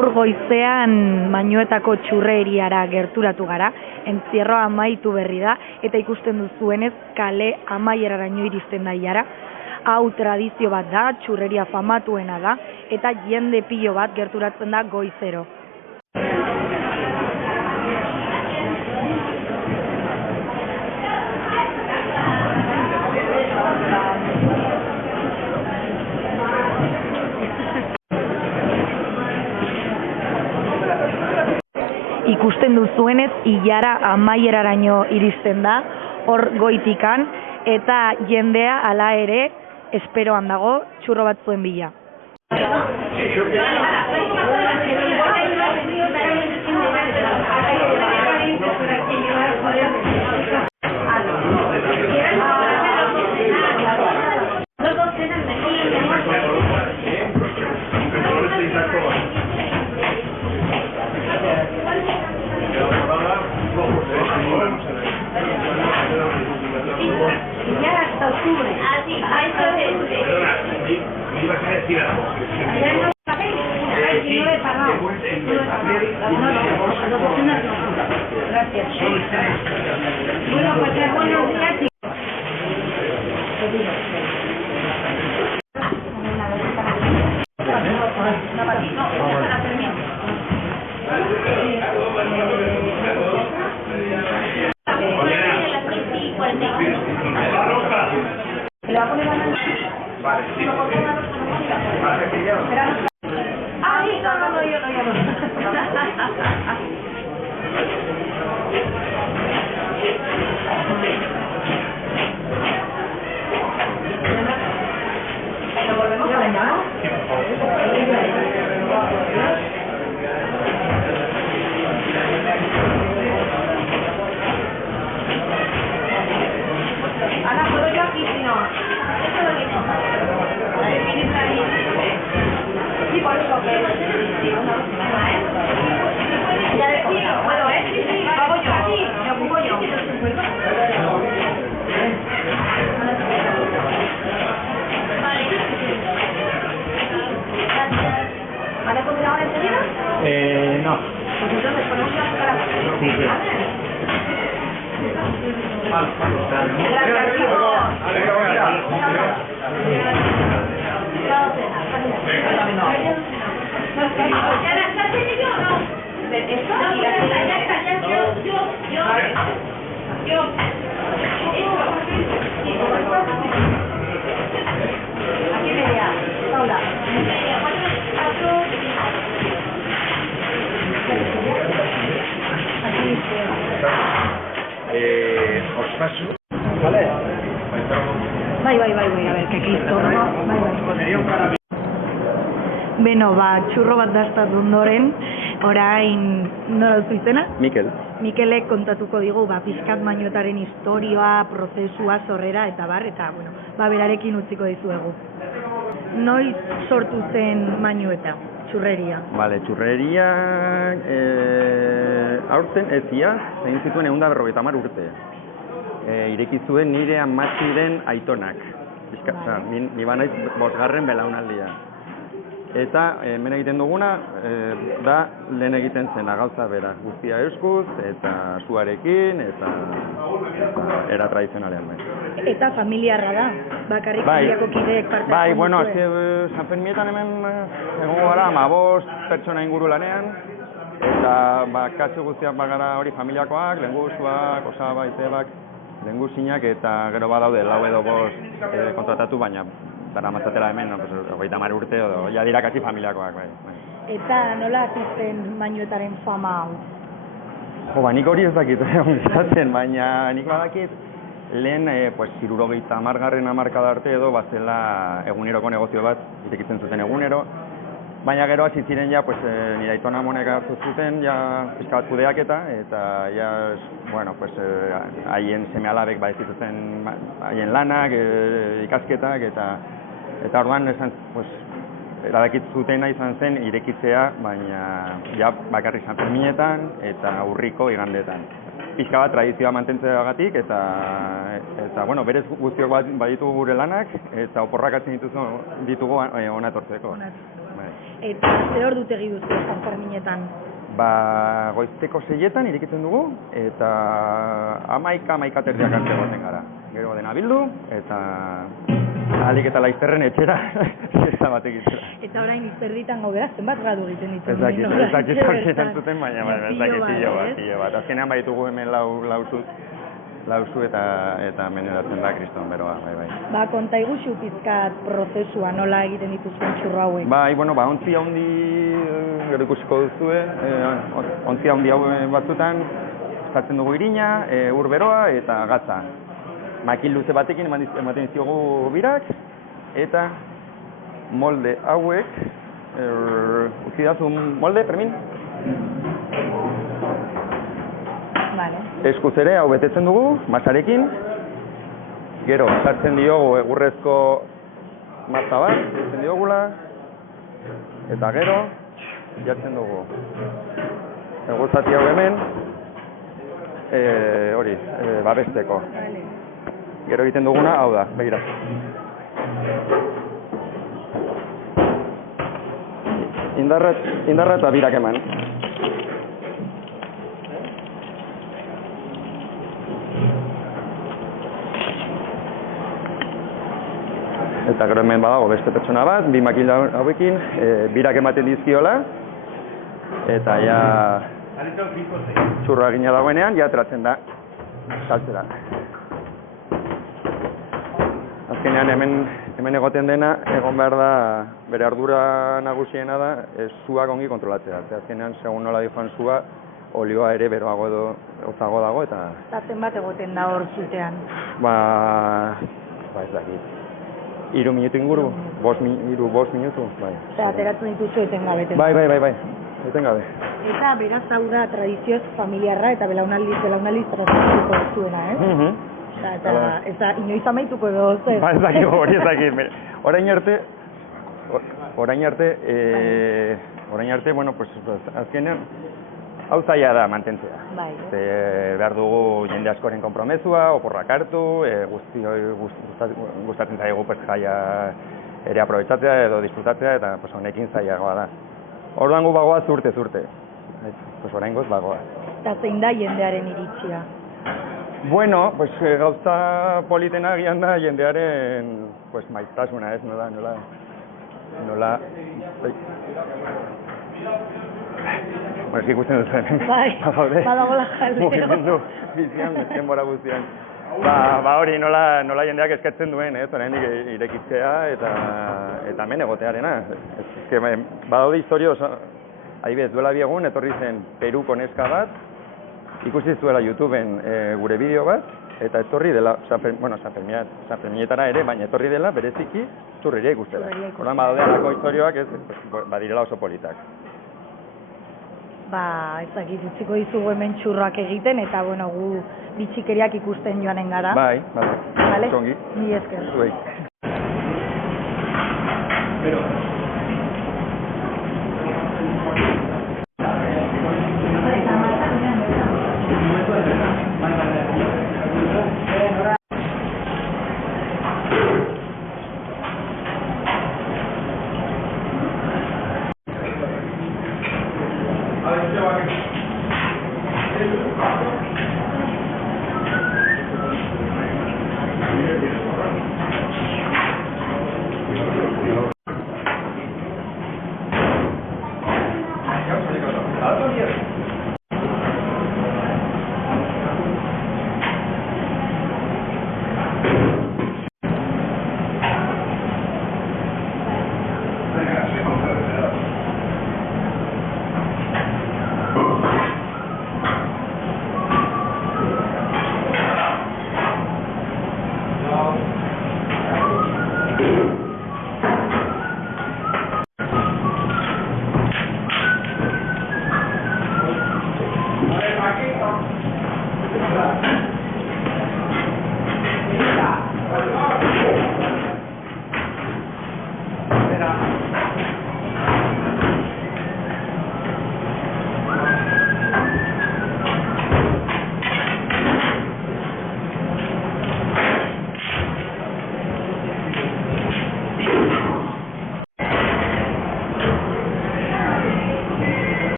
Gaur goizean Mañuetako txurreriara gerturatu gara, entzierroa amaitu berri da, eta ikusten duzuenez kale amaieraraino iristen da ilara. Hau tradizio bat da, txurreria famatuena da, eta jende pilo bat gerturatzen da goizero. Ikusten duzuenez, ilara amaieraraino iristen da, hor goitikan, eta jendea hala ere esperoan dago txurro batzuen bila. No. Pues entonces ponemos las caras. Sí, sí. Gracias, chicos. Aquí media, Paula. Os paso. Vale. Bai, a ver, que Cristorno. Bai. Beno, txurro bat daztatu ondoren, orain, nola duzu izena? Mikel. Mikelek kontatuko digu, pixkat Mañuetaren historioa, prozesua, zorrera, eta bueno, berarekin utziko dizuegu. Noiz sortu zen Mañueta, txurreria? Vale, txurreria aurten ezia, egin zituen 150 urte. Ireki zuen nire amatxiren aitonak. Ni banaiz 5. belaunaldia. Eta hemen egiten duguna da lehen egiten zena gauza bera, guztia euskuz eta zuarekin eta era tradizionalean. Eta familiarra da, bakarrik familiako kideek parte hartzen. Bai, bueno, Sanfermietan hemen egongo gara 15 pertsona inguru lanean, eta kasu guztiak bagara hori familiakoak, lenguzuak, osaba, izebak, lenguzinak, eta gero badaude 4 edo 5 kontratatu, baina dara matzatela hemen, 30 urte edo, ja dira kasi familiakoak, bai. Eta nola azizten Mañuetaren fama hau? Jo, nik hori ez dakit, baina nik badakit, lehen, 70 hamarkada arte edo, bazela eguneroko negozio bat, irekitzen zuten egunero, baina gero hasi ziren ja, nire aitona amonek hartu zuten, ja, pixka bat kudeaketa, eta ja, bueno, haien seme-alabek zituzten haien lanak, ikasketak, eta orduan, erabakit zutena izan zen irekitzea, baina ja bakarrik Sanferminetan eta urriko igandetan. Pixka bat tradizioa mantentzeagatik eta bueno, berez guztiok baditu gure lanak eta oporrak hartzen ditugu ona etortzeko. Eta zer ordutegi duzu San Ferminetan? Ba, goizteko 6etan irekitzen dugu, eta 11:30 arte egoten gara. Gero dena bildu, eta ahalik eta laizterren etxera fiesta bat egitea. Eta orain izterditan gobera, zenbat gradu egiten ditu? Ez dakit hori entzuten, baina ez dakit pilo bat. Azkenean baitugu hemen lauzu eta meneratzen da kriston beroa, bai. Ba, konta iguzu pizkat prozesua, nola egiten dituzuen txurro hauek? Bai, ontzi handi, gero ikusiko duzue, ontzi handi hau batzutan, eskatzen dugu irina, ur beroa eta gatza. Makil luze batekin ematen diziogu birak, eta molde hauek, utzi dazu molde, Fermin? Vale. Eskuz ere hau betetzen dugu, masarekin, gero sartzen diogu egurrezko mazta bat, sartzen diogula, eta gero jartzen dugu. Eguzati hau hemen, babesteko. Vale. Gero egiten duguna, hau da, begira. Indarra eta birak eman. Eta gero hemen badago beste pertsona bat, bi makil hauekin, birak ematen dizkiola, eta ja txurroa gina dagoenean, ja atratzen da saltzera. Azkenean hemen egoten dena, egon behar da, bere ardura nagusiena da, zuak ongi kontrolatzea. Azkenean, segun nola dijoan zua, olioa ere beroago edo hotzago dago, eta... Zaten bat egoten da hor zutean? Ba ez dakit. 3 minutu inguru, 5 minutu, bai. Eta ateratzen dituzu etengabe. Bai, etengabe. Eta beraz hau da tradizioz familiarra eta belaunaldiz transmituko zuena, ez? Eta inoiz amaituko edo, zer? Ba, ez dakit, hori ez dakit. Orain arte, bueno, pues, azkenean, hau zaila da mantentzea. Bai. Behar dugu jende askoren konpromesua, oporrak hartu, gustatzen zaigu jaia ere aprobetxatzea edo disfrutatzea, eta honekin zailagoa da. Orduan gu bagoa zurte. Orain goz bagoa. Eta zein da jendearen iritzia? Bueno, gauza politena gian da jendearen maiztasuna, ez, nola... Ikusten duzuen. Bai, badagola jaldeo. Mugimendu bizian, denbora guztian. Ba hori, nola jendeak eskatzen duen, ez, oraindik irekitzea eta hemen egotearena. Badaude historio oso, adibidez, duela bi egun, etorri zen Peruko neska bat, ikusi zuela YouTubeen gure bideo bat, eta etorri dela, San Ferminetara ere, baina etorri dela bereziki txurreria ikustera. Horren badaude alako historioak ez, badirela oso politak. Ba, ezakit, utziko dizugu hemen txurroak egiten, eta gu bitxikeriak ikusten joanen gara. Bai, bale. Zongi. Ni esker. Zuei.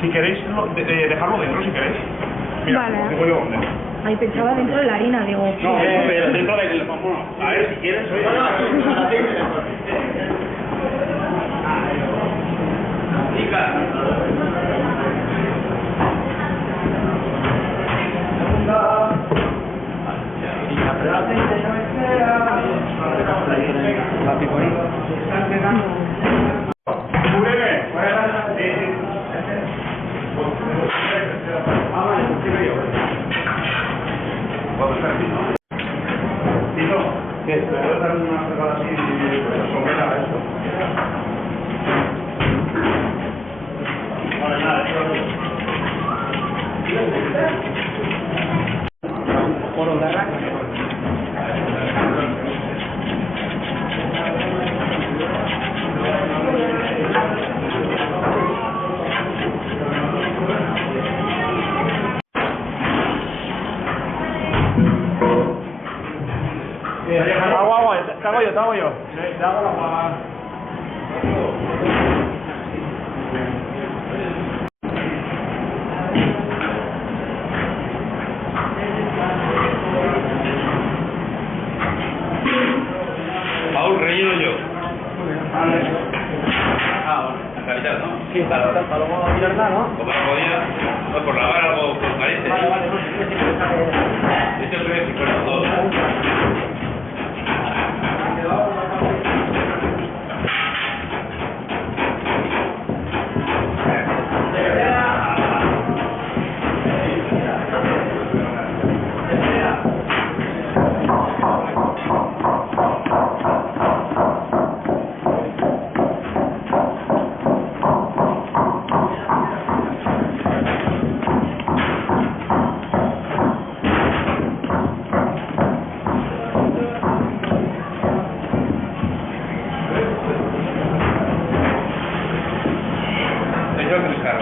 Si queréis, dejarlo dentro si queréis. Mira, Vale. digo yo dónde. Ahí pensaba dentro de la harina, digo. No, dentro del... Bueno, a ver si quieres. ¿Qué? ¿Te puedo dar una pegada así sombrera a esto? Vale, nada, eso agua, te hago yo. Te hago la agua. Paul, relleno yo. Vale. Ah, bueno, la calidad, ¿no? Sí, para luego mirarla, ¿no? Como no podía, no, por lavar algo con caliente. Vale, no, sí, Esto es que con los dos.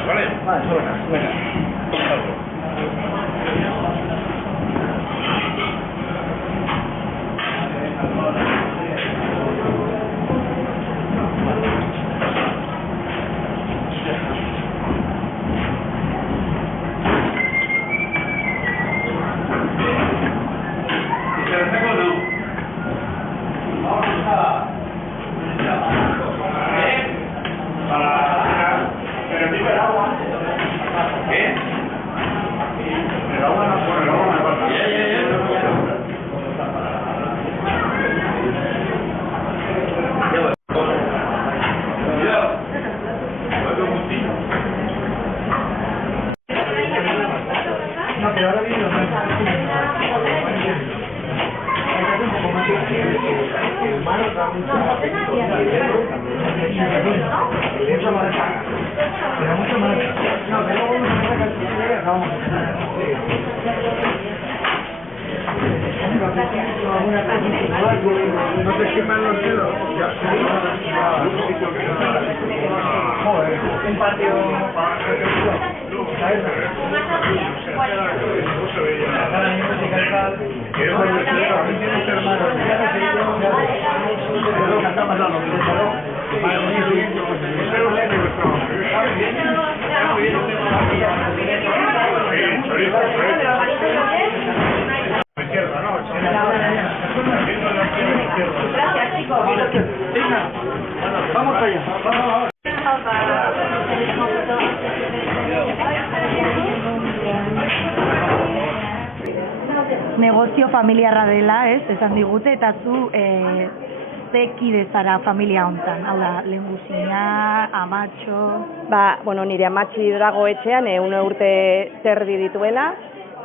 ¿Vale? Vale, solo acá. Venga. ¿Y se lo saco o no? Pero pica el agua. ¿Qué? El agua no, bueno, el agua me falta. No, pero ahora viene los mucho más. Pero mucho más. No, pero luego nos saca el chile y acabamos. No te queman los dedos. Joder, un patio. ¿Sabes? Gracias, chicos. Vamos para allá. Vamos. Negozio familiarra dela, ez, esan digute, eta zu ze kide zara familia hontan, hau da, lehengusina, amatxo... Bueno, nire amatxi dago etxean, 1 urte terdi dituela,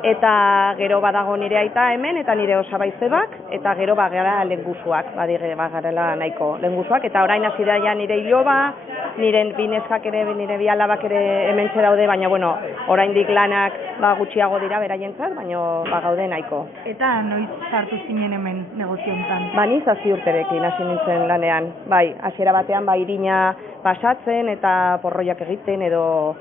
eta gero badago nire aita hemen, eta nire osabai zebak, eta gero bagara lengusuak, bagarela nahiko lengusuak, eta orain hasi da ja nire iloba, nire bineskak ere, nire bialabak ere hementxe daude, baina bueno, oraindik lanak gutxiago dira beraientzat, baina gaude nahiko. Eta noiz sartu zinen hemen negozio honetan? Ni 7 urterekin hasi nintzen lanean, bai, hasiera batean irina basatzen eta porroiak egiten edo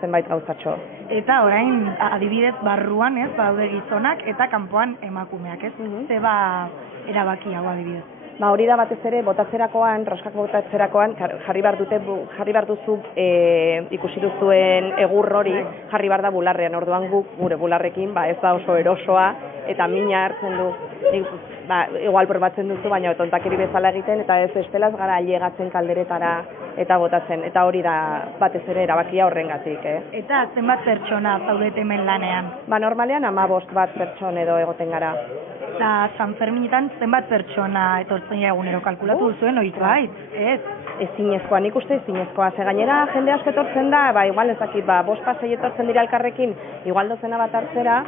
zenbait gauzatxo. Eta orain, adibidez, barruan ez, badaude gizonak eta kanpoan emakumeak ez? Zeba erabaki hau adibidez? Hori da batez ere, botatzerakoan, roskak botatzerakoan, jarri behar duzu ikusi duzuen egur hori, jarri behar da bularrean, orduan guk gure bularrekin, ez da oso erosoa, eta mina hartzen du, igual probatzen duzu, baina tontakeri bezala egiten, eta ez estelaz gara ailegatzen kalderetara eta botatzen, eta hori da batez ere erabakia horrengatik. Eta zenbat pertsona zaudete hemen lanean? Normalean 15 bat pertson edo egoten gara. Eta San Ferminetan zenbat pertsona etortzen egunero kalkulatu duzuen ohitu bait, ez? Ezinezkoa, nik uste ezinezkoa. Ze gainera jende asko etortzen da, igual ez dakit, 5-6 etortzen dira elkarrekin, igual dozena bat hartzera,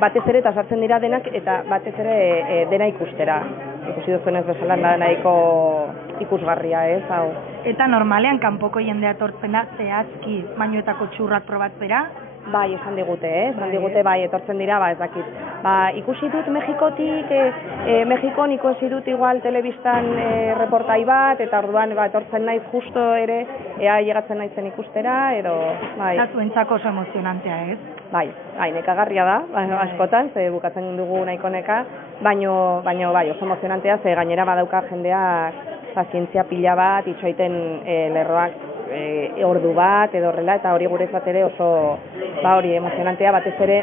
batez ere eta sartzen dira denak, eta batez ere dena ikustera. Ikusi duzuenez bezala da nahiko ikusgarria, ez, hau. Eta normalean kanpoko jendea etortzen da zehazki bainuetako txurrak probatzera? Bai, esan digute, etortzen dira, ez dakit. Ikusi dut Mexikotik, Mexikon ikusi dut igual telebistan reportai bat, eta orduan etortzen naiz justo ere, ea llegatzen naizen ikustera, edo, bai. Eta zuentzako oso emozionantea, ez? Bai, nekagarria da, askotan, ze bukatzen dugu nahiko neka, baino bai, oso emozionantea, ze gainera badauka jendeak pazientzia pila bat, itxoiten lerroak ordu bat edo horrela, eta hori guretzat ere oso hori emozionantea, batez ere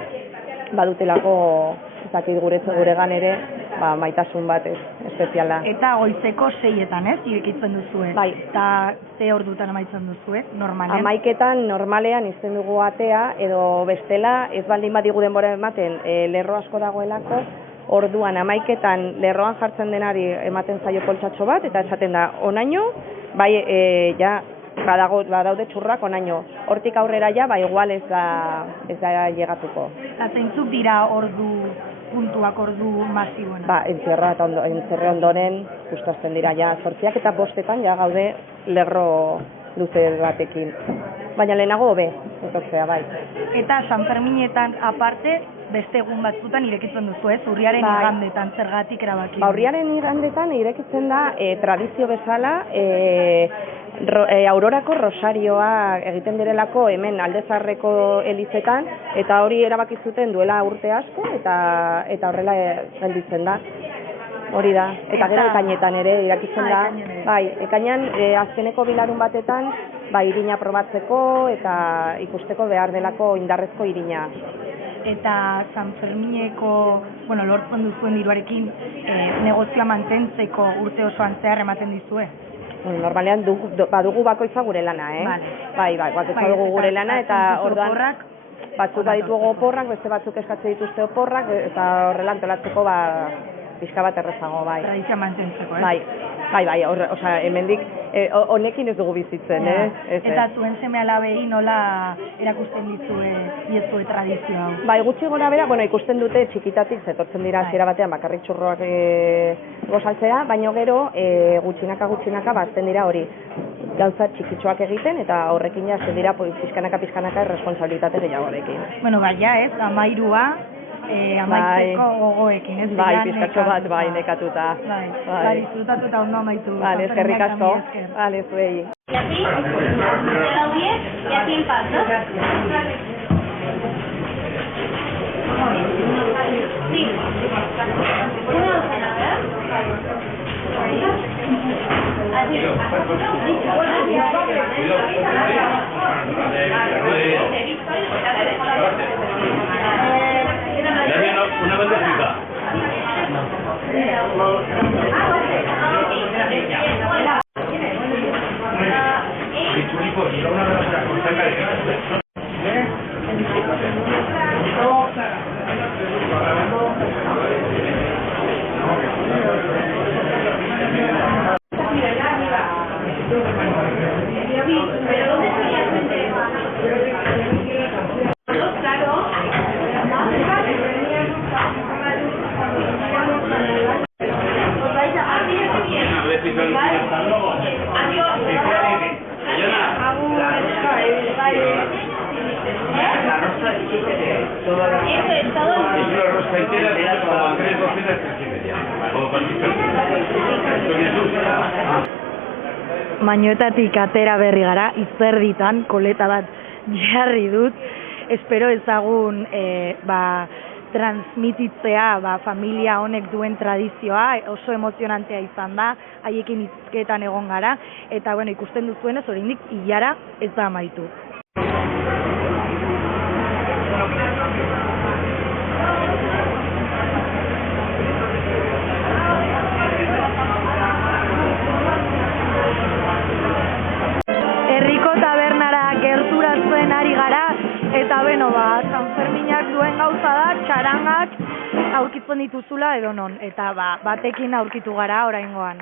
badutelako ezakit guregan ere maitasun bat espeziala. Eta goizeko 6etan, ez, irekitzen duzue? Bai. Eta ze ordutan amaitzen duzue, normalean? 11etan normalean izten dugu atea, edo bestela ez baldin badigu denbora ematen lerro asko dagoelako, orduan 11etan lerroan jartzen denari ematen zaio poltsatxo bat, eta esaten da, onaino, badaude txurrak onaino. Hortik aurrera igual ez da llegatuko. Eta zeintzuk dira puntuak ordu masiboena? Entzerre ondoren, justu azten dira, 8 eta 5etan gaude lerro luze batekin. Baina lehenago hobe, etortzea, bai. Eta San Ferminetan aparte, beste egun batzutan irekitzen duzu, ez? Urriaren igandetan, zergatik erabaki? Urriaren igandetan irekitzen da tradizio bezala, Aurorako rosarioa egiten direlako hemen Aldezarreko elizetan, eta hori erabaki zuten duela urte asko, eta horrela gelditzen da. Hori da, eta gero ekainetan ere irakitzen da. Bai, ekainan azkeneko bilarun batetan, irina probatzeko eta ikusteko behar delako indarrezko irina. Eta San Fermineko, lortzen duzuen diruarekin negozioa mantentzeko urte osoan zehar ematen dizue? Normalean badugu bakoitza gure lana, Bai, bakoitza dugu gure lana, eta orduan batzuk baditugu oporrak, beste batzuk eskatzen dituzte oporrak, eta horrela antolatzeko pixka bat errezago, bai. Tradizioa mantentzeko, Bai, hemendik honekin ez dugu bizitzen, Eta zuen seme alabei nola erakusten diezue tradizio hau? Bai, gutxi gora bera, ikusten dute txikitatik, zetortzen dira hasiera batean bakarrik txurroak gozaltzea, baina gero gutxinaka bazten dira hori gauza txikitxoak egiten, eta horrekin hasten dira pizkanaka erresponsabilitate gehiagorekin. Ez, amairua, amaitzeko gogoekin, ez? Bai, pizkatxo bat, nekatuta. Bai, disfrutatuta ondo amaitu. Vale, eskerrik asko. Vale, zuei. Y así, queda 10 y así en paz, ¿no? Sí. Una docena, ¿verdad? Una bandejita. Pero ¿dónde está el claro? Todo participa. Mañoetatik atera berri gara, izerditan, koleta bat jarri dut. Espero ezagun transmititzea familia honek duen tradizioa, oso emozionantea izan da, haiekin hizketan egon gara, eta ikusten duzuenez, oraindik ilara ez da amaitu. Herriko tabernara gerturatzen ari gara, eta San Ferminak duen gauza da, txarangak aurkitzen dituzula edo non, eta batekin aurkitu gara oraingoan.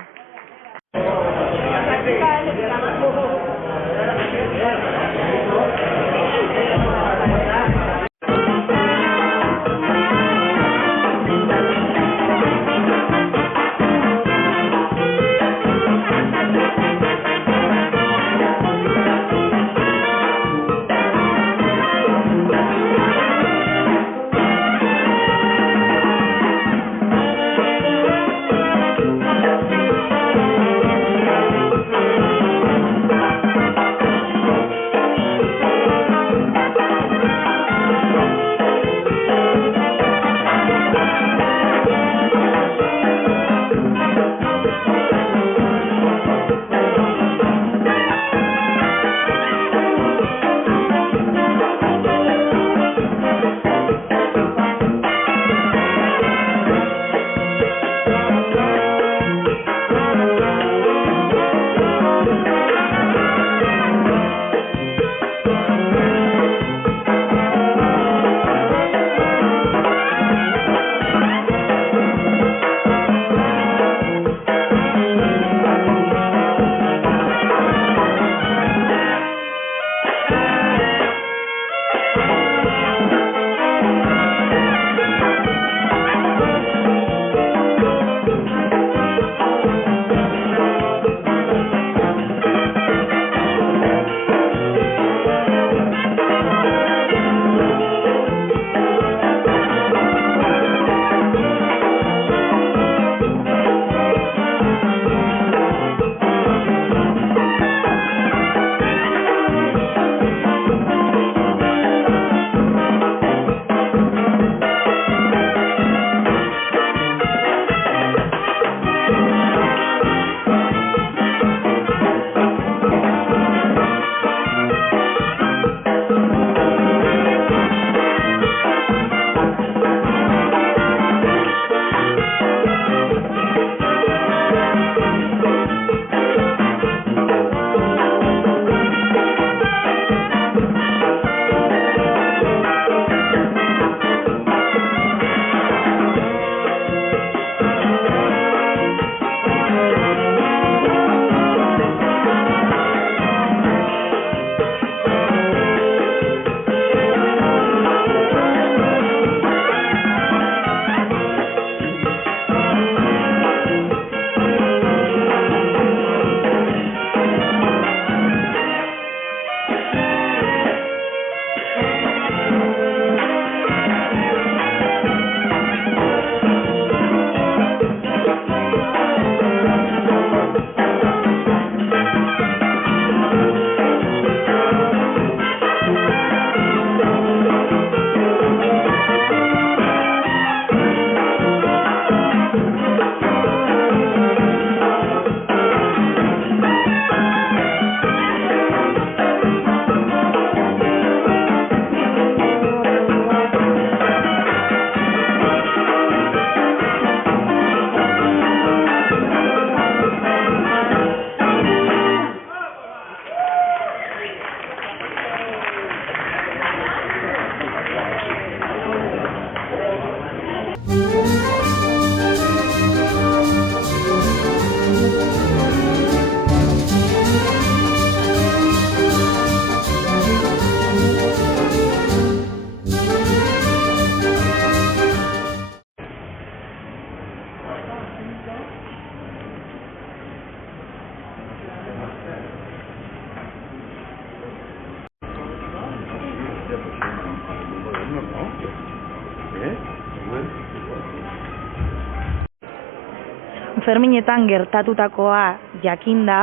Sanferminetan gertatutakoa jakinda,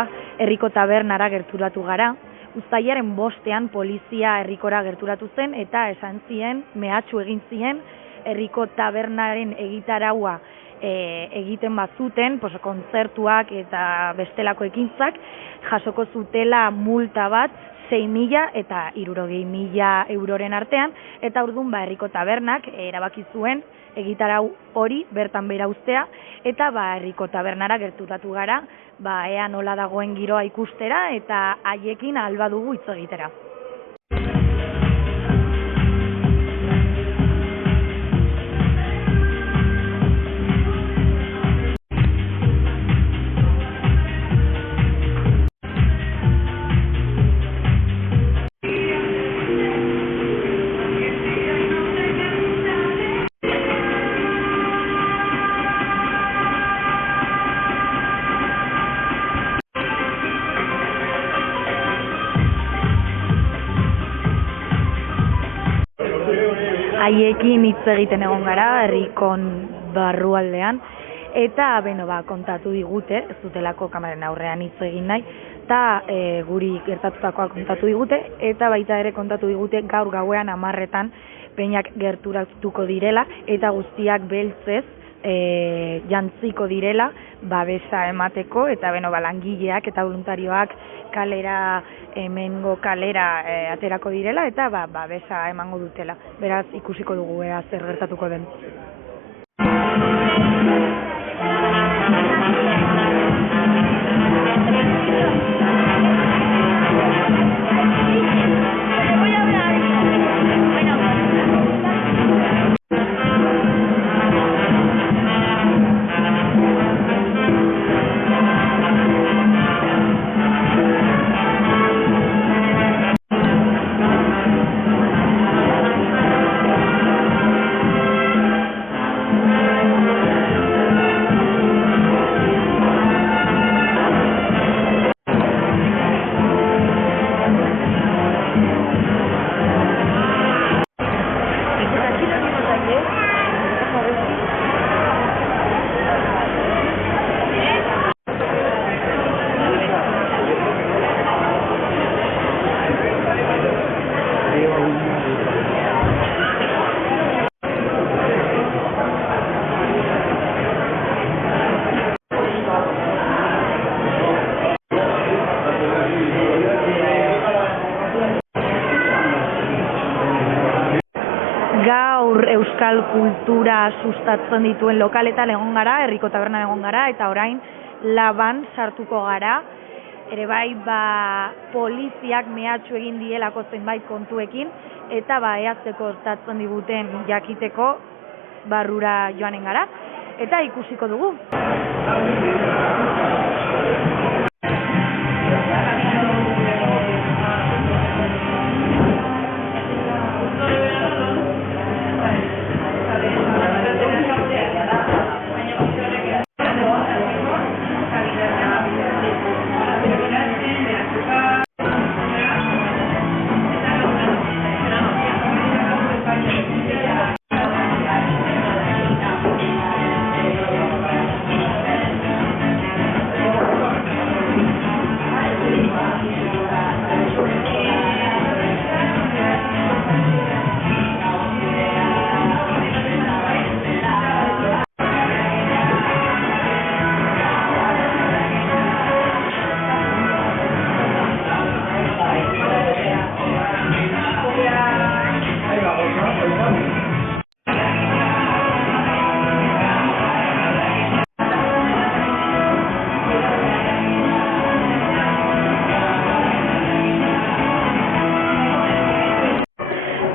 herriko tabernara gerturatu gara. Uztailaren 5ean polizia herrikora gerturatu zen eta esan zien, mehatxu egin zien, herriko tabernaren egitaraua egiten bazuten, kontzertuak eta bestelako ekintzak, jasoko zutela multa bat 6.000 eta 60.000 euroren artean, eta orduan herriko tabernak erabaki zuen egitarau hori bertan behera uztea, eta herriko tabernara gerturatu gara, ea nola dagoen giroa ikustera eta haiekin alba dugu hitz egitera. Haiekin hitz egiten egon gara, herrikon barrualdean, eta kontatu digute, ez dutelako kameraren aurrean hitz egin nahi, eta guri gertatutakoa kontatu digute, eta baita ere kontatu digute gaur gauean 10:00 peinak gerturatuko direla, eta guztiak beltzez jantziko direla, babesa emateko, eta langileak eta voluntarioak kalera, hemengo kalera aterako direla, eta babesa emango dutela. Beraz, ikusiko dugu zer gertatuko den. Euskal kultura sustatzen dituen lokaletan egon gara, herriko tabernan egon gara, eta orain Laban sartuko gara, ere bai poliziak mehatxu egin dielako zenbait kontuekin, eta ea zer gertatzen diguten jakiteko barrura joanen gara, eta ikusiko dugu.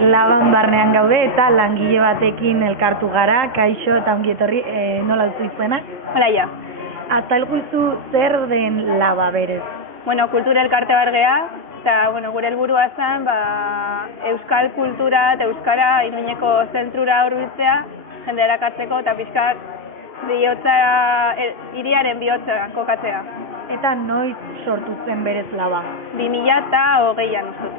Laban barnean gaude eta langile batekin elkartu gara, kaixo eta ongi etorri, nola duzu izena? Hola, ja. Azalguzu zer den Laba berez? Bueno, kultura elkarte bargea, eta gure helburua zen euskal kultura eta euskara Iruñeko zentrura hurbiltzea, jende erakartzeko eta pixkat hiriaren bihotza kokatzea. Eta noiz sortu zen berez Laba? 2020an uste.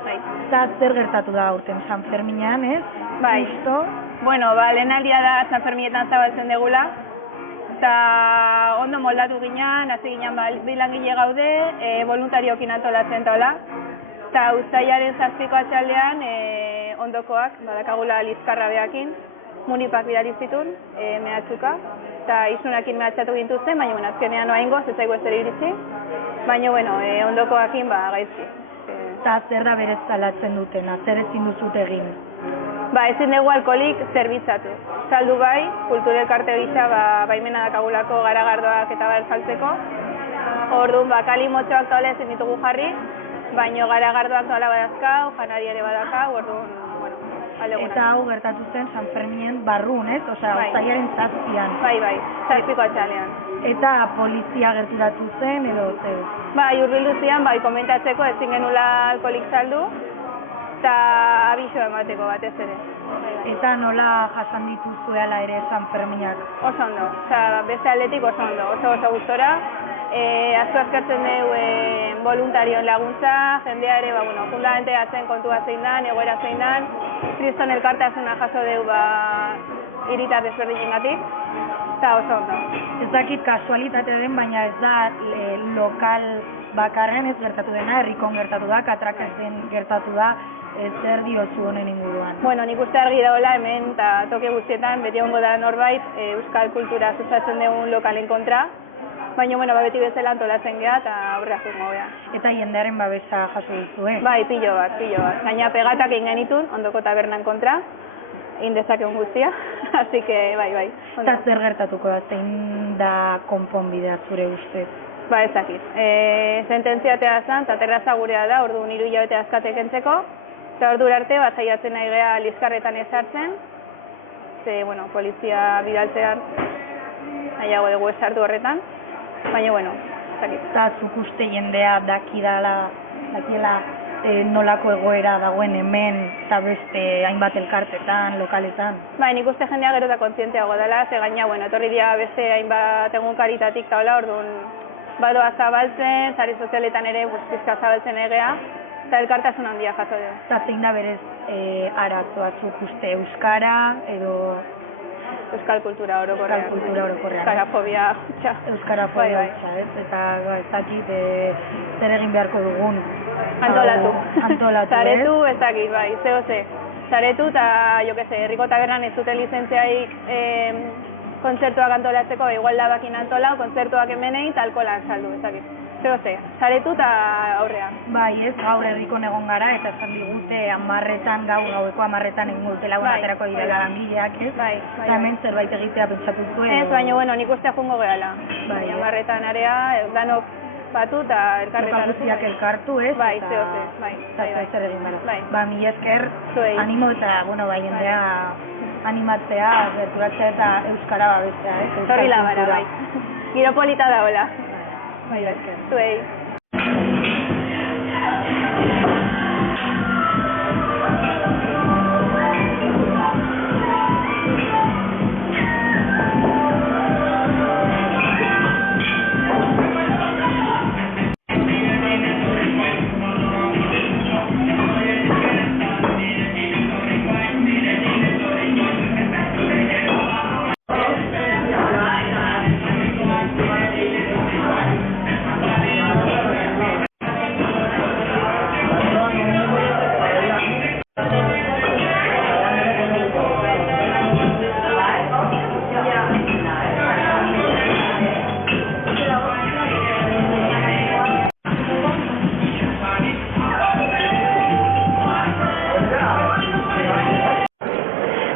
Eta zer gertatu da aurten, Sanferminean, ez? Bai. Justo? Bueno, lehen aldia da Sanferminetan zabaltzen degula, Eta ondo moldatu ginen, hasi ginen bi langile gaude, voluntariokin antolatzen taula. Eta uztailaren 7ko atxaldean ondokoak, badakagula lizkarra behakin, munipak bidali zitun, mehatxuka. Eta izunakin mehatxatu gintuzten, baina azkenean noa ingoz, ez zaigu ezer iritsi. Baina ondokoakin gaizki. Eta zer da berez salatzen dutena, zer ezin duzut egin? Ezin dugu alkoholik zerbitzatu. Saldu bai, kultura elkarte gisa baimena dakagulako garagardoak eta bar saltzeko. Orduan, kali motxoak tola ezin ditugu jarri, baino garagardoak tola badazkau, janari ere badakau, orduan, aleguna. Eta hau gertatu zen San Ferminen barrun, ez? Osea, uztailaren 7an. Bai, 7ko atxalean. Eta polizia gerturatu zen, edo zer? Hurbildu zian, komentatzeko ezin genula alkoholik saldu, eta abiso emateko batez ere. Eta nola jasan dituzuela ere San Ferminak? Oso ondo, beste aldetik oso ondo, oso gustora. Asko eskertzen dugu voluntarioen laguntza, jendea ere, fundamentea zen kontua zein dan, egoera zein dan, kriston elkartasuna jaso dugu hiritar desberdinengatik, eta oso ondo. Ez dakit kasualitatea den, baina ez da lokal bakarren ez gertatu dena, herrikon gertatu da, Katrakasen gertatu da, zer diozu honen inguruan? Nik uste argi dagoela hemen eta toke guztietan beti ongo da norbait euskal kultura sustatzen dugun lokalen kontra, baina beti bezala antolatzen geha eta aurrera jungo geha. Eta jendearen babesa jaso duzu, Bai, pilo bat. Gaina pegatak egin genitun, ondoko tabernan kontra, egin dezakegun guztia, así que bai. Eta zer gertatuko da, zein da konponbidea zure ustez? Ez dakit. Sententziatea zen, eta terraza gurea da, orduan 3 hilabete askate kentzeko, eta ordura arte saiatzen nahi geha lizkarretan ezartzen, polizia bidaltzean nahiago dugu esartu horretan, baina ez dakit. Eta zuk uste jendea dakiela nolako egoera dagoen hemen eta beste hainbat elkartetan, lokaletan? Nik uste jendea gero eta kontzienteago dela, ze gaina, etorri dira beste hainbat egunkaritatik taula, orduan badoa zabaltzen, sare sozialetan ere pizka zabaltzen egea, eta elkartasun handia jaso dugu. Eta zein da berez arazoa zuk uste, euskara edo... Euskal kultura orokorrean. Euskarafobia hutsa. Euskarafobia hutsa, ez? Eta ez dakit zer egin beharko dugun. Antolatu. Zaretu, ez dakit, ze. Zaretu eta, herriko tabernan ez zuten lizentziaik kontzertuak antolatzeko, igual labakin antolau, kontzertuak hemenei eta alkoholan saldu, ez dakit. Zaretu eta aurrean. Ez, gaur herrikon egon gara, eta esan digute 10:00 gaueko 10:00 egingo dute lagun aterako direla langileak, ez? Eta hemen zerbait egitea pentsatu zuen. Ez, baina nik uste jungo gehala. 10:00 area, danok batu eta elkarretan. Lokal guztiak elkartu, ez? Eta zer egin gara. Mila esker, animo eta, jendea animatzea, gerturatzea eta euskara babestea, ez? Zorri labara, Giro polita daola. Zuei.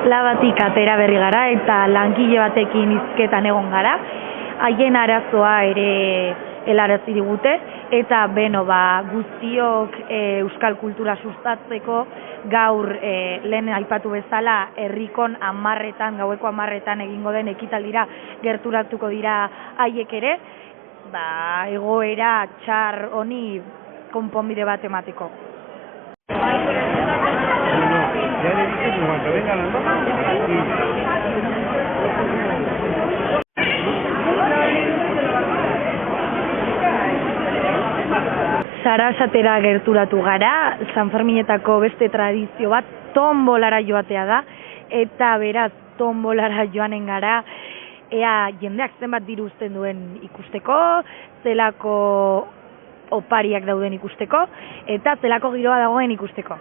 Labatik atera berri gara eta langile batekin hizketan egon gara. Haien arazoa ere helarazi digute eta guztiok euskal kultura sustatzeko gaur lehen aipatu bezala herrikon 10:00 gaueko 10:00 egingo den ekitaldira gerturatuko dira haiek ere, egoera txar honi konponbide bat emateko. Ya le dije que cuando vengan las dos, Sarasatera gerturatu gara, San Ferminetako beste tradizio bat, tombolara joatea da, eta beraz tombolara joanen gara, ea jendeak zenbat diru uzten duen ikusteko, zelako opariak dauden ikusteko, eta zelako giroa dagoen ikusteko.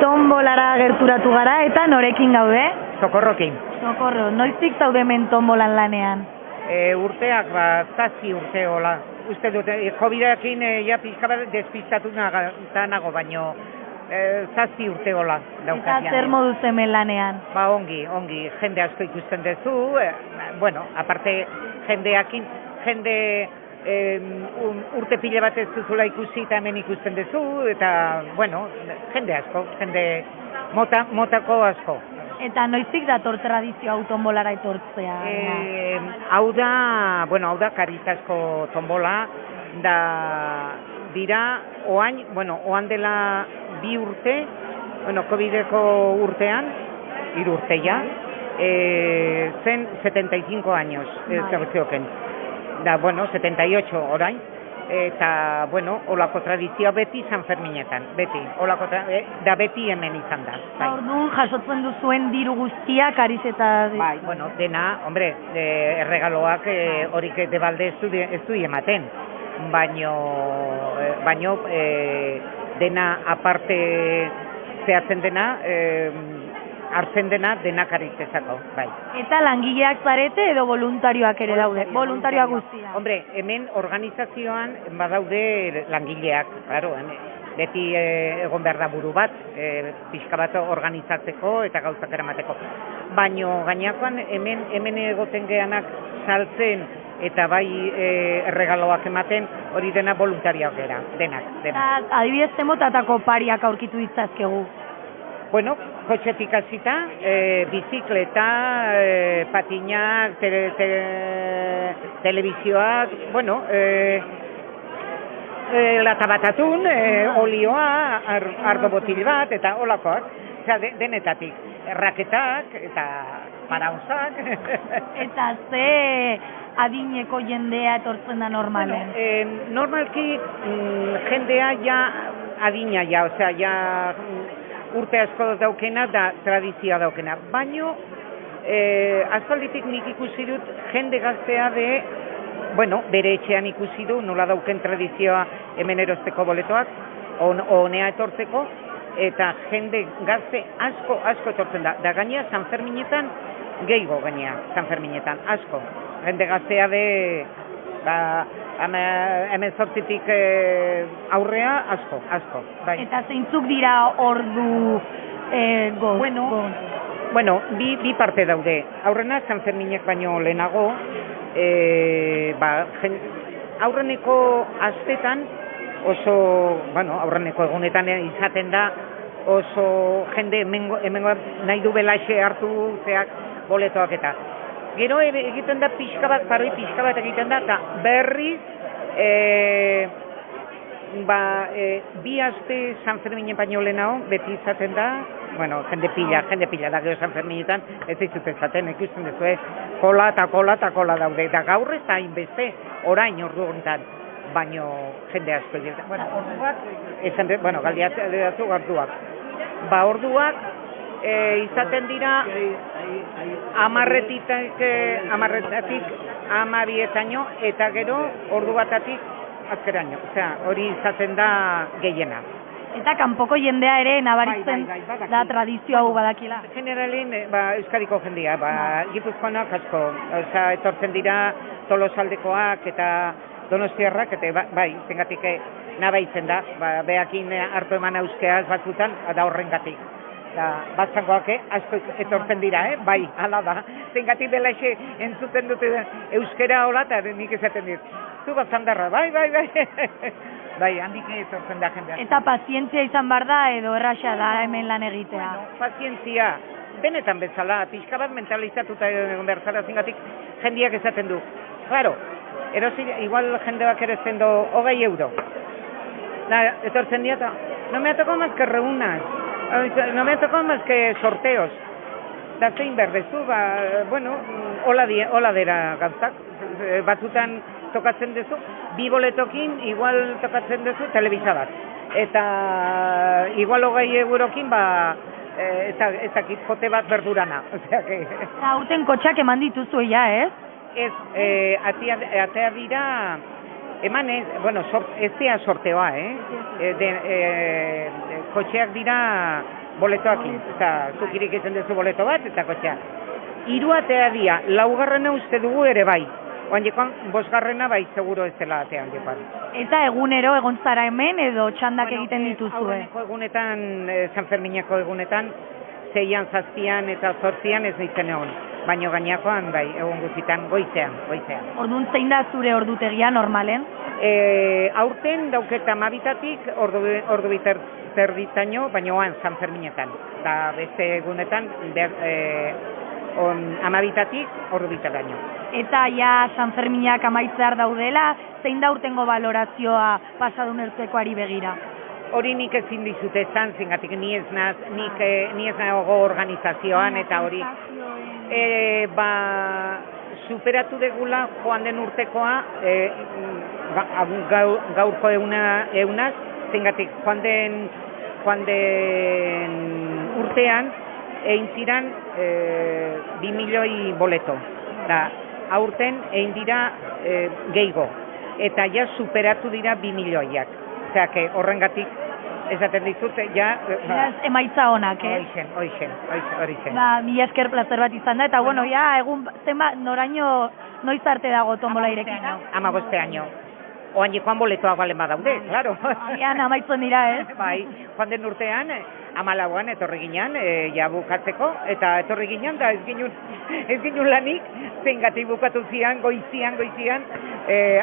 Tombolara gerturatu gara eta norekin gaude? Sokorrokin. Sokorro, noizik zaude hemen tombolan lanean? Urteak, 7 urte hola. Uste dut, COVID-ekin ja pixka bat despistatu nago, baino 7 urte hola daukat. Eta zer moduz hemen lanean? Ongi, jende asko ikusten duzu, aparte jende urte pile bat ez duzula ikusi eta hemen ikusten duzu, eta, jende asko, jende motako asko. Eta noizik dator tradizio hau tombolara etortzea? Hau da Karitasko tombola, dira oan dela 2 urte, COVID-eko urtean, 3 urte ja, zen 75 años, zertzioken. 78 orain, eta, holako tradizioa beti San Ferminetan, beti, beti hemen izan da. Orduan, jasotzen duzuen diru guztia, karizeta... Dena, erregaloak horik de balde ez du ematen, baino dena aparte zehatzen dena, hartzen dena karitezako, bai. Eta langileak zarete edo voluntarioak ere daude? Voluntarioak guztia? Hemen organizazioan badaude langileak, claro, beti egon behar da buru bat, pixka bat organizatzeko eta gauzak eramateko. Baino gainakoan hemen egoten geanak saltzen eta bai erregaloak ematen, hori dena voluntarioak gara, denak. Adibidez, zemotatako pariak aurkitu ditzazkegu? Kotxetik hasita, bizikleta, patinak, telebizioak, lata bat atun, olioa, ardo botil bat, eta holakoak, denetatik, raketak, eta parauzak. Eta ze adineko jendea etortzen da normalen? Normalki jendea ja adina ja, urte asko daukena da tradizioa daukena. Baino, aspalditik nik ikusi dut jende gaztea bere etxean ikusi du, nola dauken tradizioa hemen erosteko boletoak, honea etortzeko, eta jende gazte asko etortzen da. Da gainea, San Ferminetan, gehiago gainea, San Ferminetan, asko. Jende gaztea hemen zortzitik aurrea, asko. Bai. Eta zeintzuk dira ordu goz? Bi parte daude. Aurrena, San Ferminek baino lehenago, aurreneko astetan, aurreneko egunetan izaten da, oso jende hemengo nahi du belaxe hartu zeak boletoak eta. Gero egiten da pixka bat egiten da, eta berriz, bi aste San Ferminen baino lehenago, beti izaten da, jende pila da, gero San Ferminetan, ez ditut ezaten, ikusten duzu, kola daude, da gaur ez da hainbeste, orain ordu honetan, baino jende asko egiten. Orduak, galdiatu orduak. Orduak, izaten dira 10-etatik 12 eta gero ordu batatik azkeraino. Hori izaten da gehiena. Eta kanpoko jendea ere nabaritzen Bai, badaki. da tradizio hau badakila. Generalen, Euskadiko jendea, Gipuzkoanak asko, osea, etortzen dira Tolosaldekoak eta Donostiarrak, eta bai, zengatik nabaitzen da, behakin hartu eman euskeaz batzutan, da horrengatik. Batzangoak asko etortzen dira, bai, hala da. Zengatik belaxe entzuten dute euskera hola, eta nik esaten dit. Zu batzandarra, bai. Bai, handik etortzen da jendea. Eta pazientzia izan behar da edo erraxa da hemen lan egitea. Pazientzia, benetan bezala, pixka bat mentalizatuta egon behar zara, zengatik jendiak esaten du. Claro, erosi, igual jendeak erezen du 20 euro. Etortzen dira, no me ha tocado más que reunas, no me ha tocado más que sorteos. Da zein berdezu, bueno, hola dira gauzak, batzutan tokatzen duzu, 2 boletokin igual tokatzen duzu telebista bat. Eta igual 20 eurokin, ezakit jote bat berdurana. Osea que... Aurten kotxak eman dituzu ez? Ez, atea dira, eman ez, bueno, ez dira sorteoa, kotxeak dira boletoakin, eta zukirik izan duzu boleto bat, eta kotxeak. 3 atea dira, 4. uste dugu ere bai, oanjekoan 5. bai, seguro ez dela atean jepan. Eta egunero egon zara hemen edo txandak egiten dituzue? Aurreneko egunetan, San Fermineko egunetan, 6an, 7an eta 8an ez nintzen egon. Baina gainakoan, bai, egun guztitan, goizean. Orduan zein da zure ordutegia normalen? Aurten dauket 12tatik ordu biterditaino, baina oan San Ferminetan. Da beste egunetan, 12tatik ordu biteraino. Eta ja San Ferminak amaitzear daudela, zein da urtengo balorazioa pasadun urtekoari begira? Hori nik ezin dizute esan, zengatik ni ez nago organizazioan eta hori. Superatu degula joan den urtekoa, gaurko eunaz, zengatik joan den urtean, egin ziren 2 milioi boleto. Aurten egin dira gehiago, eta ja superatu dira 2 milioiak. Osea, horrengatik esaten dizut, ja... Emaitza honak, Hori zen. Mila esker plazer bat izan da, eta bueno, ja, egun zenbat, noraino, noiz arte dago tombola irekita? 15 año. Oainikoan boletoak balen badaude, claro. Agian amaitzen dira, Bai, joan den urtean, 14an etorri ginen, ja bukatzeko, eta etorri ginen, da ez ginun lanik, zengatik bukatu zian, goizian,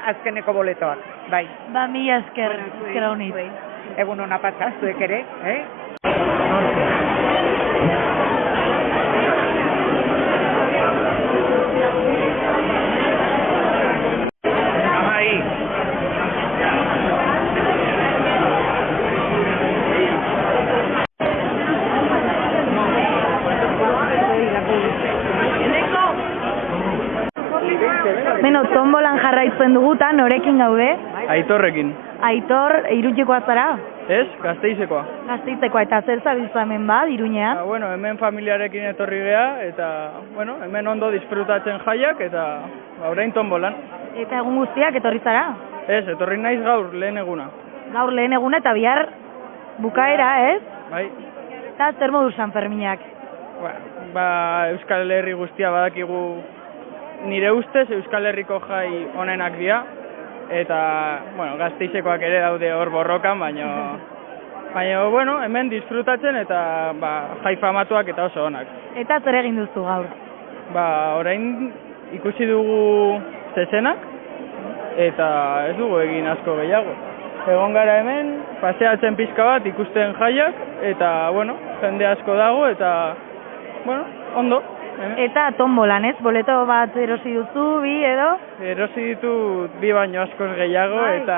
azkeneko boletoak, bai. Mila esker honit. Egun hona pasa, zuek ere, Beno, tombolan jarraitzen dugutan, norekin gaude? Aitorrekin. Aitor, Irutikoa zara? Ez, Gasteizekoa. Gasteizekoa, eta zer zabiltzu hemen Iruñean? Hemen familiarekin etorri gea, eta, hemen ondo disfrutatzen jaiak, eta orain tombolan. Eta egun guztiak etorri zara? Ez, etorri naiz gaur, lehen eguna. Gaur lehen eguna, eta bihar bukaera, ez? Bai. Eta zer modu San Ferminak? Euskal Herri guztia badakigu, nire ustez Euskal Herriko jai onenak dira, eta, Gasteizekoak ere daude hor borrokan, baina, hemen disfrutatzen eta jai famatuak eta oso onak. Eta zer egin duzu gaur? Orain ikusi dugu zezenak, eta ez dugu egin asko gehiago. Egon gara hemen, paseatzen pizka bat ikusten jaiak, eta, jende asko dago, eta, ondo. Eta tombolan, ez? Boleto bat erosi duzu, 2 edo? Erosi ditut 2 baino askoz gehiago, eta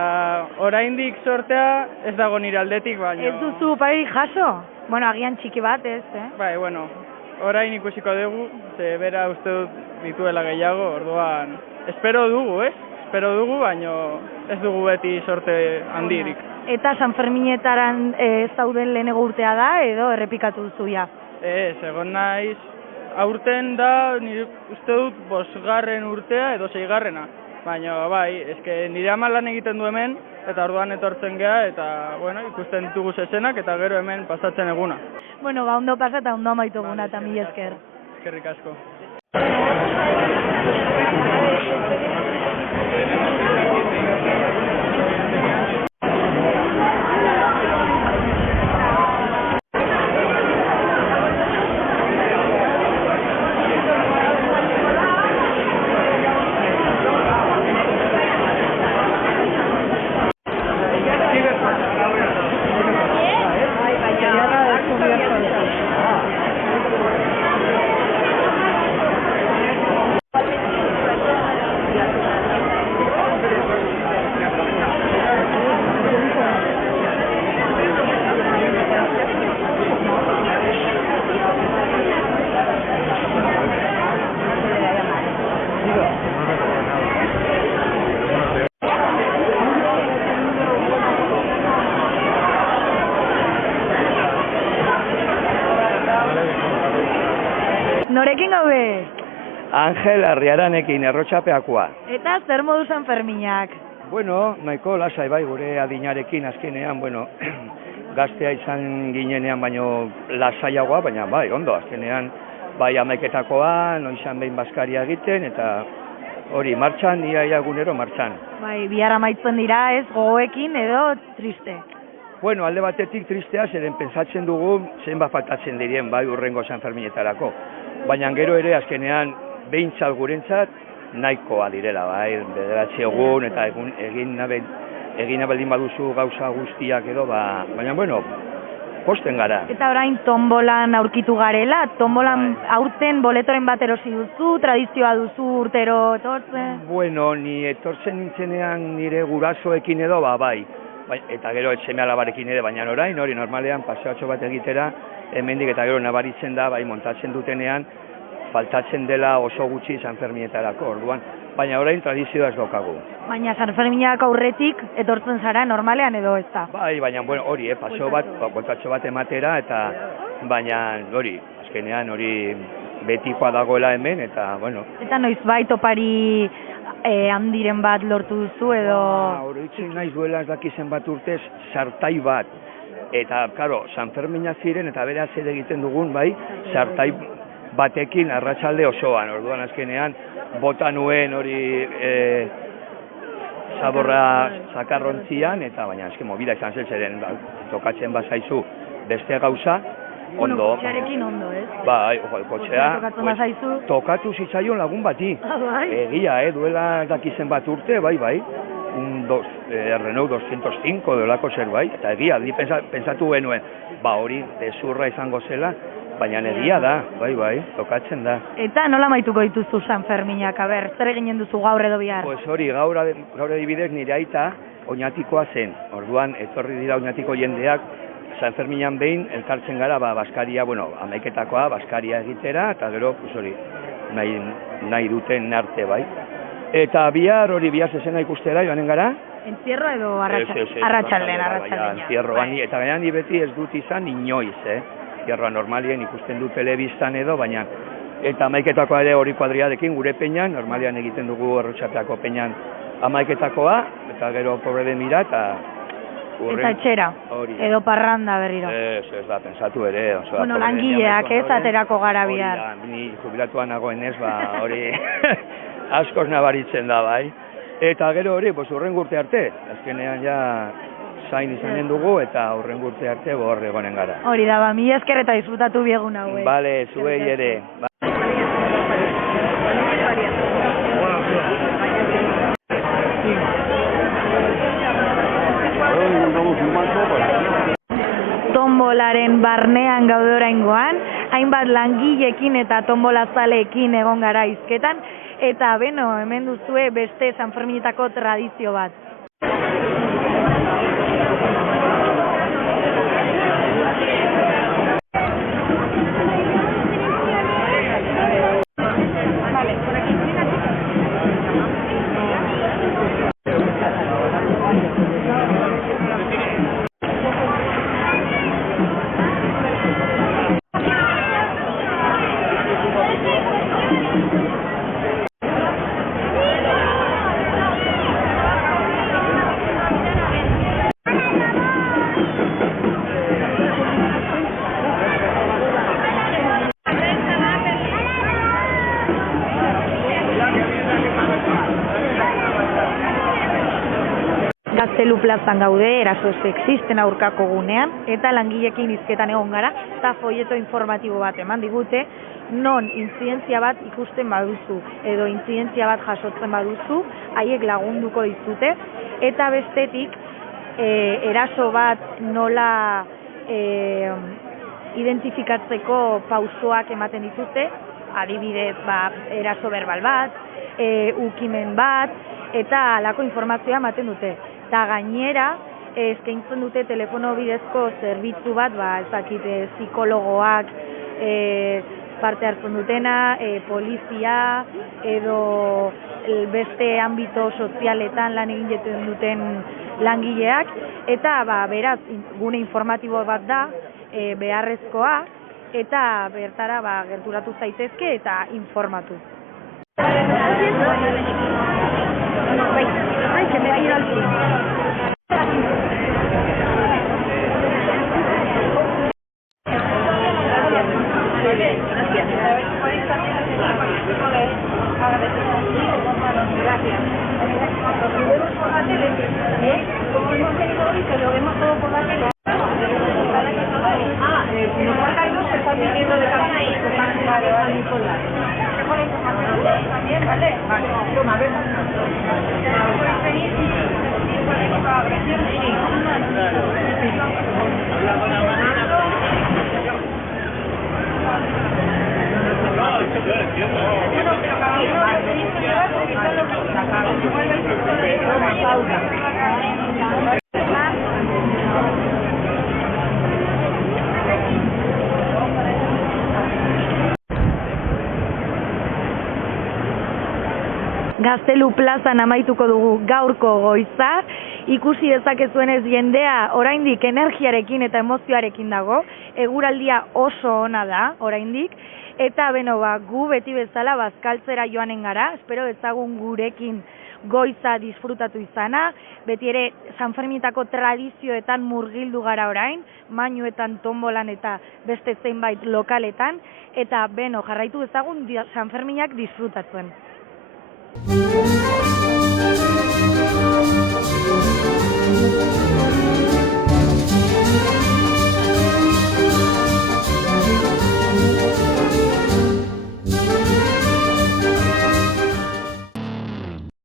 oraindik sortea ez dago nire aldetik, baino... Ez duzu parerik jaso? Agian txiki bat, ez, Bai, orain ikusiko dugu, ze bera uste dut dituela gehiago, orduan... Espero dugu, baino ez dugu beti sorte handirik. Eta San Ferminetaran zauden lehenego urtea da, edo errepikatu duzu ja? Ez, egon naiz... Aurten da, nire uste dut, 5. urtea edo 6. Baina, bai, eske nire ama lan egiten du hemen, eta orduan etortzen gea, eta, bueno, ikusten ditugu zezenak, eta gero hemen pasatzen eguna. Bueno, ba, ondo pasa eta ondo amaitu eguna, eta mila esker. Eskerrik asko. Norekin gaude? Angel Arriaranekin errotxapeakoa. Eta zer modu Sanferminak? Bueno, nahiko lasai bai gure adinarekin azkenean, bueno, gaztea izan ginenean baino lasaiagoa, baina bai, ondo, azkenean bai amaiketakoa, noizan behin baskaria egiten, eta hori, martxan, ia egunero martxan. Bai, bihar amaitzen dira ez, gogoekin edo triste? Bueno, alde batetik tristea, zeren pentsatzen dugu zenbat faltatzen dirien bai urrengo Sanferminetarako. Baina gero ere azkenean behintzat gurentzat nahikoa direla, bai, bederatzi egun eta egin abaldin baduzu gauza guztiak edo, baina bueno, posten gara. Eta orain tombolan aurkitu garela, tombolan aurten boletoren bat erosi duzu, tradizioa duzu urtero etortzen? Bueno, ni etortzen nintzenean nire gurasoekin edo, bai, eta gero etxeme alabarekin ere, baina orain, hori normalean paseatxo bat egitera, hemendik eta gero nabaritzen da, bai, montatzen dutenean, faltatzen dela oso gutxi Sanferminetarako, orduan, baina orain tradizioa ez daukagu. Baina Sanferminak aurretik etortzen zara normalean edo ez da? Bai, baina bueno, hori, paseo bat, botatxo bat ematera, eta baina hori, azkenean hori betikoa dagoela hemen, eta bueno. Eta noizbait opari handiren bat lortu duzu edo? Oroitzen naiz duela ez dakizen bat urtez, sartai bat. Eta, karo, Sanfermina ziren eta bere zer egiten dugun, bai, sartai batekin arratsalde osoan, orduan azkenean bota nuen hori zaborra zakarrontzian, eta baina eske mobila izan zeren tokatzen bazaizu beste gauza, ondo. Bueno, kotxearekin ondo, ez? Bai, kotxea, tokatu zitzaion lagun bati. Bai? Egia, duela dakizen bat urte, bai. Renault 205 delako zerbait, eta egia, pentsatu genuen, hori dezurra izango zela, baina egia da, bai, tokatzen da. Eta nola maituko dituzu Sanferminak, zer eginen duzu gaur edo bihar? Pues hori, gaur adibidez nire aita oinatikoa zen, orduan etorri dira oinatiko jendeak, Sanferminan behin elkartzen gara, baskaria, amaiketakoa, baskaria egitera, eta gero, hori, nahi duten arte, bai. Eta bihar zezena ikustera, joanen gara? Entzierro edo arratsaldean? Entzierroan, eta gainan ni beti ez dut izan inoiz, Entzierroa normalien ikusten du telebistan edo, baina eta amaiketakoa ere hori kuadriarekin gure peñan, normalian egiten dugu errotxateako peñan amaiketakoa, eta gero pobre de mira, eta etxera, edo parranda berriro. Ez da, pensatu ere. Bueno, langileak ez aterako gara bihar. Ni jubilatuan nagoen ez, hori askoz nabaritzen da, bai. Eta gero hori, urrengo urte arte, azkenean ja zain izanen dugu, eta urrengo urte arte hor egonen gara. Hori da, mila esker eta disfrutatu biegun hauek. Bale, zuei ere. Tombolaren barnean gaude oraingoan, hainbat langileekin eta tombolazaleekin egon gara hizketan, eta hemen duzue beste Sanferminetako tradizio bat. Gaztelu plazan gaude, eraso sexisten aurkako gunean, eta langileekin hizketan egon gara, eta folleto informatibo bat eman digute, non intzidentzia bat ikusten baduzu, edo intzidentzia bat jasotzen baduzu, haiek lagunduko dizute, eta bestetik, eraso bat nola identifikatzeko pausoak ematen dituzte, adibidez, eraso verbal bat, ukimen bat, eta halako informazioa ematen dute. Eta gainera, eskaintzen dute telefono bidezko zerbitzu bat, ezakite psikologoak parte hartzen dutena, polizia, edo beste ambito sozialetan lan egin duten langileak, eta beraz, gune informatibo bat da, beharrezkoa, eta bertara gerturatu zaitezke eta informatu. Gaztelu plazan amaituko dugu gaurko goiza, ikusi dezakezuenez jendea oraindik energiarekin eta emozioarekin dago, eguraldia oso ona da oraindik, eta gu beti bezala bazkaltzera joanen gara, espero dezagun gurekin goiza disfrutatu izana, beti ere Sanferminetako tradizioetan murgildu gara orain, mainuetan, tombolan eta beste zeinbait lokaletan, eta jarraitu dezagun Sanferminak disfrutatzen.